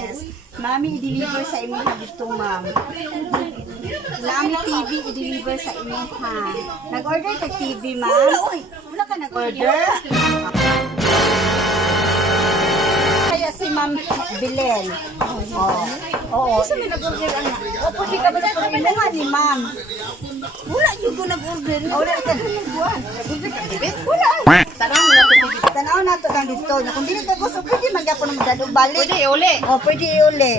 Yes. Mami, i-deliver sa imo ha gusto, ma'am. Lami TV, i-deliver sa imo ha. Nag-order ka TV, ma'am? Wala ka nag-order? Kaya si Ma'am Belen. Oo. Isa may nag-order ang Opo, di ka ba sa imo ni ma'am? wala yung ko nag-order. Wala ka. Wala. Tanaw na to, tanaw na to kang dito. Kung dili ka gusto, pwede magyapon ng dadong balik. Pwede uli. Pwede uli.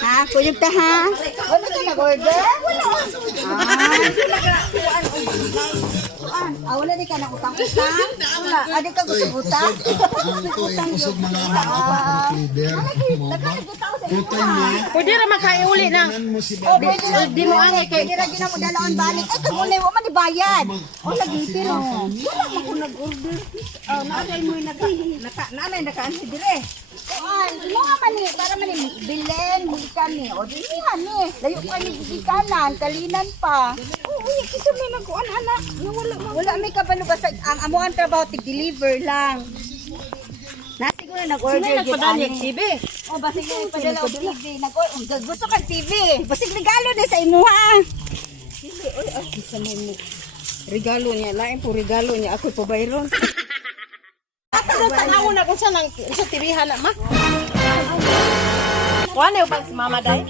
Ha? Kuyog ta ha? Wala ka nag-order? Wala. Wala di ka na utang-utang? Wala. Di ka gusto utang? Kusog mga leader mo ba? Utay mo. Pwede ra makaiuli na. Mo si Pwede na. Di mo ani kay dira gina mo dalaon balik. Ay kag ulay wa man ibayad. Lagi pero. Wala man ko nag-order. Naanay mo naanay nakaansi dire. Mo nga man ni para man ni Belen mo kami. O di ni. Layo ka ni gikanan, kalinan pa. Oo, kisa may nag-kuan ana. Wala man. Wala may kabalo basta ang amuan trabaho tig-deliver lang. Nasiguro nag-order Sino nagpadali ang TV? Basig na ipadala og TV. Gusto kang TV. Basig regalo ni sa imo ha. Sige, oy, kisa may mo. Regalo niya, lain po regalo niya. Ako po bayron. Ako na tanawon na kung saan ang sa TV hala ma. Kuan yung pag si mama day.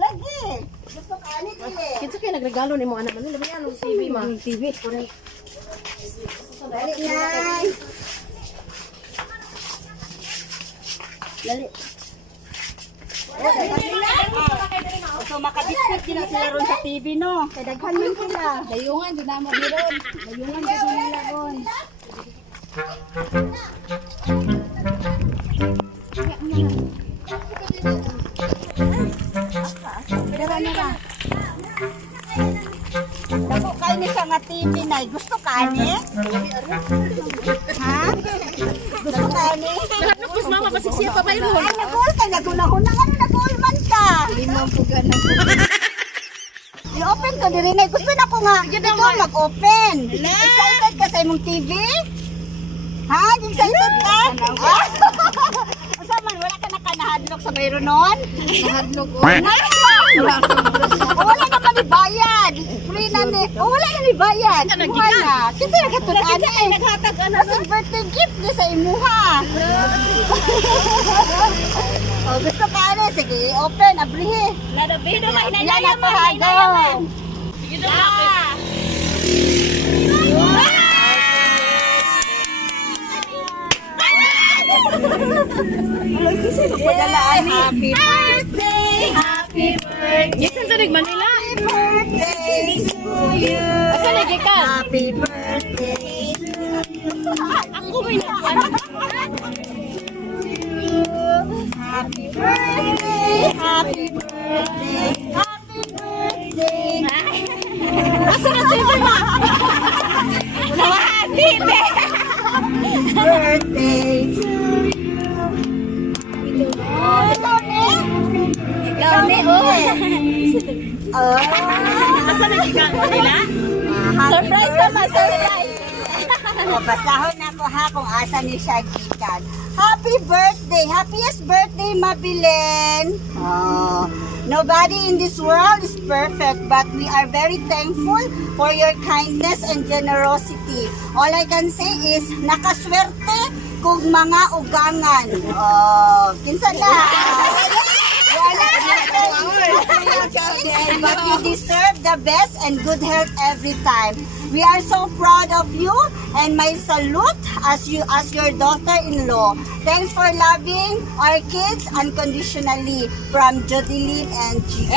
Lagi. Gusto ka ani dili. Kinsa kay nagregalo nimo anak man? Labi ano TV ma. TV. Dali nay. Dali. So makabitbit din sila ron sa TV no. Kay daghan yun sila. Dayungan din namo ron. Dayungan din nila ron. Nara. Dako kay ni sa nga TV nay. Gusto ka ani? Ha? Gusto ka ani? Lahat na mama basig siya pa bayron. Ay, nag-all ka. Naguna-huna nga nag-all man ka. Limang po ganun. I-open ko diri na. Gusto na ko nga. Ikaw mag-open. Excited ka sa imong TV? Ha? Excited ka? Asa man, wala ka nakanahadlok sa mayroon nun? Nahadlok ko. Wala naman ibayad. Free na ni. Wala na ibayad. Imuha na. Kasi nagkatunan eh. Naghatag ka na. Kasi birthday gift ni sa imuha. Gusto ka na. Sige, open. Abrihe. Nadabido ka Yan na pahagaw. Sige daw. Happy birthday, happy birthday. Gikan sa Manila. Happy birthday to you. Asa lagi ka? Happy birthday to you. Ako may nakuan. Happy birthday, happy birthday, happy birthday. Asa na TV ma? Happy birthday to you. Ikaw ni. Asa lagi ka Manila? Surprise naman, surprise. Basahon na ko ha kung asa ni siya gikan. Happy birthday! Happiest birthday, Belen! Nobody in this world is perfect, but we are very thankful for your kindness and generosity. All I can say is, nakaswerte kog mga ugangan. Oh, kinsa na? But you deserve the best and good health every time. We are so proud of you and my salute as your daughter-in-law. Thanks for loving our kids unconditionally from Jodeline and Chico.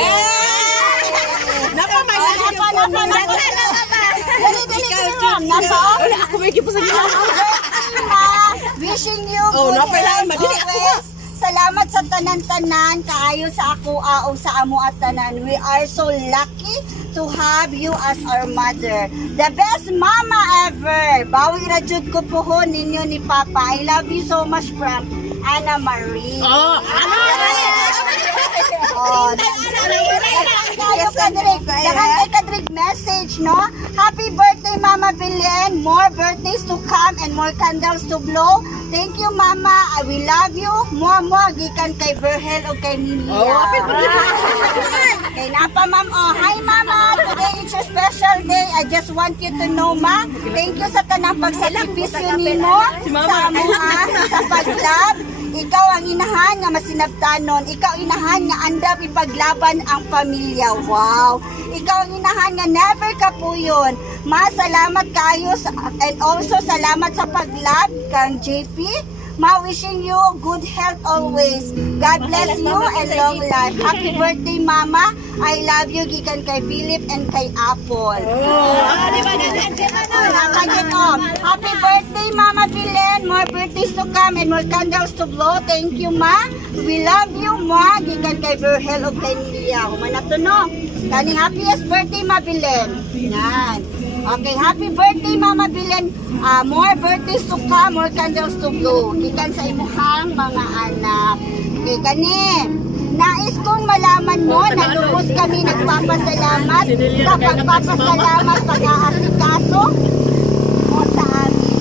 Wishing you good health always. Salamat sa tanan-tanan, kaayo sa ako, o sa amo at tanan. We are so lucky to have you as our mother. The best mama ever. Bawi na jud ko po ninyo ni Papa. I love you so much from Ana Marie. Oh, Ana Marie. Dagan kay Kadrig message, no? Happy birthday, Mama Belen. More birthdays to come and more candles to blow. Thank you, Mama. I will love you. Mua gikan kay Berhel o kay Nilia. Oh, happy birthday. Kay Napa, Ma'am. Oh, hi, Mama. Today is your special day. I just want you to know, Ma. Thank you sa tanang pagsakripisyo nimo sa amoa, sa paglab. Ikaw ang inahan nga masinabtanon. Ikaw inahan nga andam ipaglaban ang pamilya. Wow! Ikaw ang inahan nga never kapuyon. Ma, salamat kayo and also salamat sa paglab kang JP. Ma, wishing you good health always. God bless you and long life. Happy birthday, Mama. I love you. Gikan kay Felip and kay Apple. Happy birthday, Mama Belen. More birthdays to come and more candles to blow. Thank you, Ma. We love you, Ma. Gikan kay Berhel o kay Nilia. Humanap to, no? Kaning happiest birthday, Ma Belen. Yan. Okay, happy birthday, Mama Belen. More birthdays to come, more candles to blow. Gikan sa imuhang mga anak. Okay, kani. Nais kong malaman mo na lubos kami nagpapasalamat sa pagpapasalamat pag-aasikaso mo sa amin.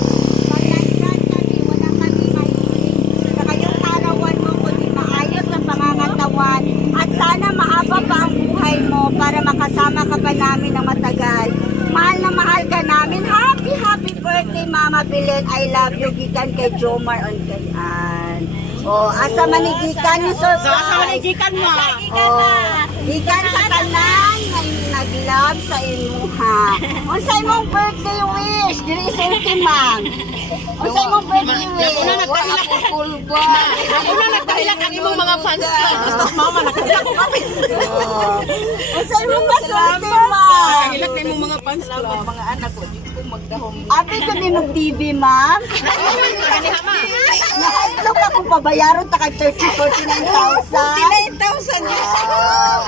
Paglandan kami, wala kami mahiling. Sa kayong arawan mo, kundi maayos ang pangangatawan. At sana mahaba pa ang buhay mo para makasama ka pa namin ng matagal. Mahal na mahal ka namin. Happy birthday, Mama Belen. I love you. Gikan kay Jomar on kay Ann. Oh, asa manigikan ni surprise. Asa manigikan mo? Oh, gikan sa tanan ngay naglove sa imuha. Unsay mong birthday wish? Diri sa ultimang. Unsay mong birthday wish? Una nagdahilak ang imong mga fans club. Basta mama nakadako kami. Unsay mong ultimang? Nagdahilak na imong mga fans club. Mga anak ko dito magdahom. Abi ko din mag TV, ma'am. Nakatlok ako pabayaran ta kay 49,000. 49,000.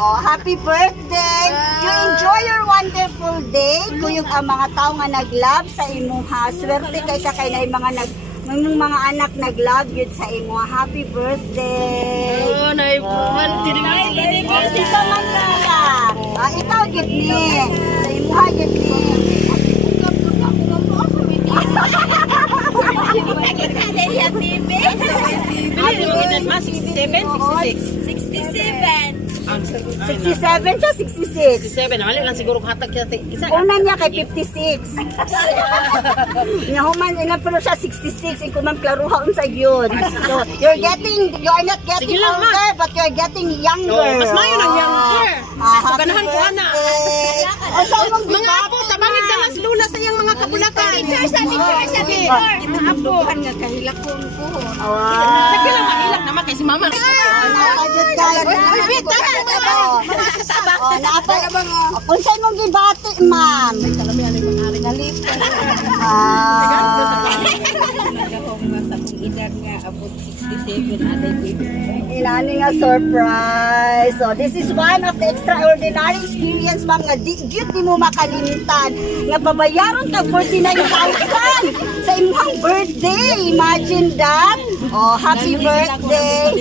Oh, happy birthday! You enjoy your wonderful day. Kuyog ang mga tao nga nag-love sa imuha. Swerte kay ka kay na mga anak nag-love yun sa imuha. Happy birthday! Oh, naipuan. Si Samantha. Ikaw gid ni. Sa imuha gid ni. Sixty seven to 66. 67. Wala lang siguro hatag kita. Una niya kay 56. Human ilan pero siya 66. Ikaw man klaruha unsa yun. So, you are not getting Sige lang, older, but you're getting younger. No, mas mayo ng younger. Happy Ganahan ko, ana. birthday. O sa imong Mga apo, tabangin dalas luna sa iyang mga kabulakan. Kita apo. Nga kahilakon ko. Sige lang, mahilak naman kay si mama. Nakajud ka. Kung saan mong gibati, ma'am? Ilani nga surprise. So, this is one of the extraordinary experience, ma'am, nga di mo makalimutan. Nga pabayaron ka 49,000 sa imong birthday. Imagine that. Oh, happy birthday.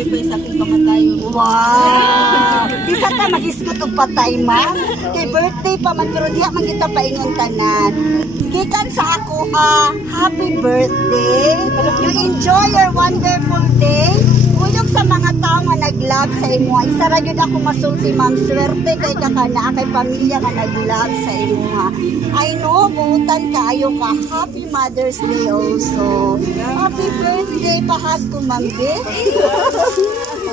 Wow. Di sa ta mag-isgot og patay, ma'am. Kay birthday pa man, pero diha man kita paingon tanan. Gikan sa ako, happy birthday. You enjoy your wonderful day. Kuyog sa mga tao nga nag-love sa imo. Isa ra gyud ako masulti, ma'am. Swerte kay ka kana kay pamilya nga nag-love sa imo ha. I know buutan kaayo ka. Happy Mother's Day also. Happy birthday pahag ko, ma'am.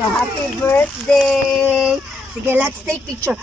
Happy birthday. Sige, let's take picture.